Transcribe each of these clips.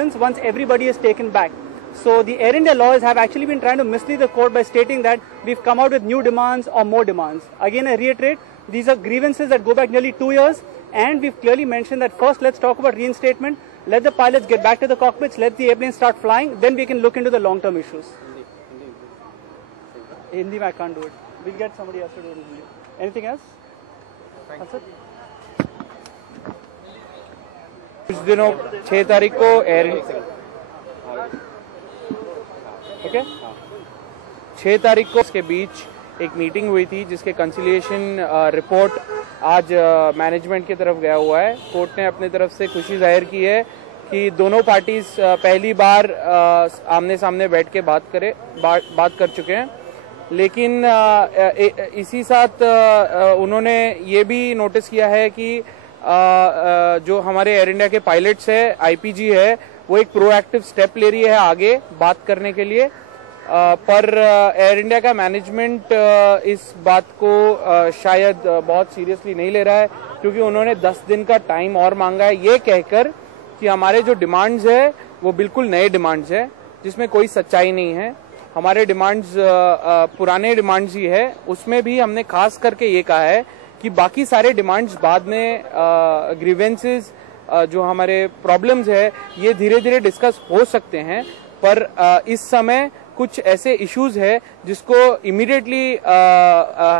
Once everybody is taken back. So the Air India lawyers have actually been trying to mislead the court by stating that we've come out with new demands or more demands. Again, I reiterate, these are grievances that go back nearly 2 years, and we've clearly mentioned that first let's talk about reinstatement, let the pilots get back to the cockpits, let the airplanes start flying, then we can look into the long-term issues. Hindi, I can't do it. We'll get somebody else to do it in Hindi. Anything else? That's it. कुछ दिनों 6 तारीख को okay 6 तारीख को इसके बीच एक meeting हुई थी जिसके कंसिलिएशन रिपोर्ट आज मैनेजमेंट की तरफ गया हुआ है। कोर्ट ने अपनी तरफ से खुशी जाहिर की है कि दोनों पार्टीज पहली बार आमने सामने बैठ के बात कर चुके हैं, लेकिन इसी साथ उन्होंने ये भी नोटिस किया है कि जो हमारे एयर इंडिया के पायलट्स है, आईपीजी है, वो एक प्रोएक्टिव स्टेप ले रही है आगे बात करने के लिए, पर एयर इंडिया का मैनेजमेंट इस बात को शायद बहुत सीरियसली नहीं ले रहा है, क्योंकि उन्होंने 10 दिन का टाइम और मांगा है, ये कहकर कि हमारे जो डिमांड्स है वो बिल्कुल नए डिमांड्स है जिसमें कोई सच्चाई नहीं है। हमारे डिमांड्स पुराने डिमांड्स ही है। उसमें भी हमने खास करके ये कहा है कि बाकी सारे डिमांड्स बाद में ग्रीवेंसेस जो हमारे प्रॉब्लम्स है ये धीरे धीरे डिस्कस हो सकते हैं, पर इस समय कुछ ऐसे इश्यूज है जिसको इमीडिएटली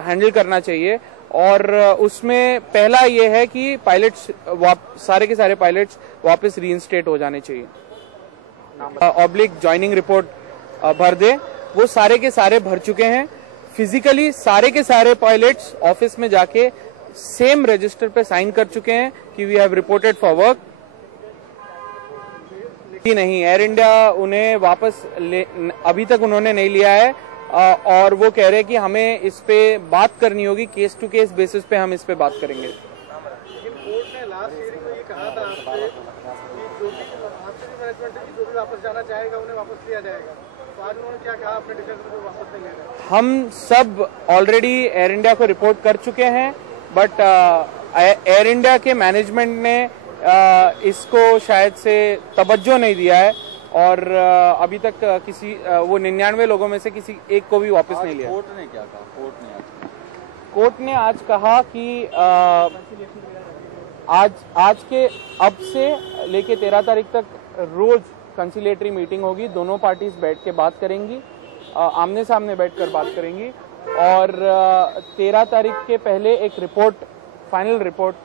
हैंडल करना चाहिए, और उसमें पहला ये है कि पायलट्स सारे के सारे पायलट्स वापस रीइंस्टेट हो जाने चाहिए। ऑब्लिक ज्वाइनिंग रिपोर्ट भर दे, वो सारे के सारे भर चुके हैं। फिजिकली सारे के सारे पायलट्स ऑफिस में जाके सेम रजिस्टर पे साइन कर चुके हैं कि we have reported for work. नहीं, एयर इंडिया उन्हें वापस अभी तक उन्होंने नहीं लिया है, और वो कह रहे हैं कि हमें इस पे बात करनी होगी, केस टू केस बेसिस पे हम इस पे बात करेंगे। लेकिन कोर्ट ने लास्ट हियरिंग में ये कहा था आपसे कि जो भी वापस जाना चाहेगा उन्हें वापस लिया जाएगा, तो आज उन्होंने क्या कहा अपने डिसीजन में, वापस नहीं ले रहे? हम सब ऑलरेडी एयर इंडिया को रिपोर्ट कर चुके हैं, बट एयर इंडिया के मैनेजमेंट ने इसको शायद से तवज्जो नहीं दिया है, और अभी तक किसी वो 99 लोगों में से किसी एक को भी वापस नहीं लिया। कोर्ट ने क्या कहा? कोर्ट ने आज कहा कि आज के अब से लेके 13 तारीख तक रोज कंसिलिएटरी मीटिंग होगी, दोनों पार्टीज बैठ के बात करेंगी, आमने सामने बैठकर बात करेंगी, और 13 तारीख के पहले एक रिपोर्ट, फाइनल रिपोर्ट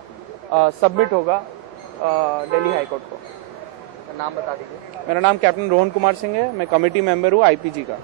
सबमिट होगा दिल्ली हाई कोर्ट को। नाम बता दीजिए। मेरा नाम कैप्टन रोहन कुमार सिंह है, मैं कमेटी मेंबर हूँ आईपीजी का।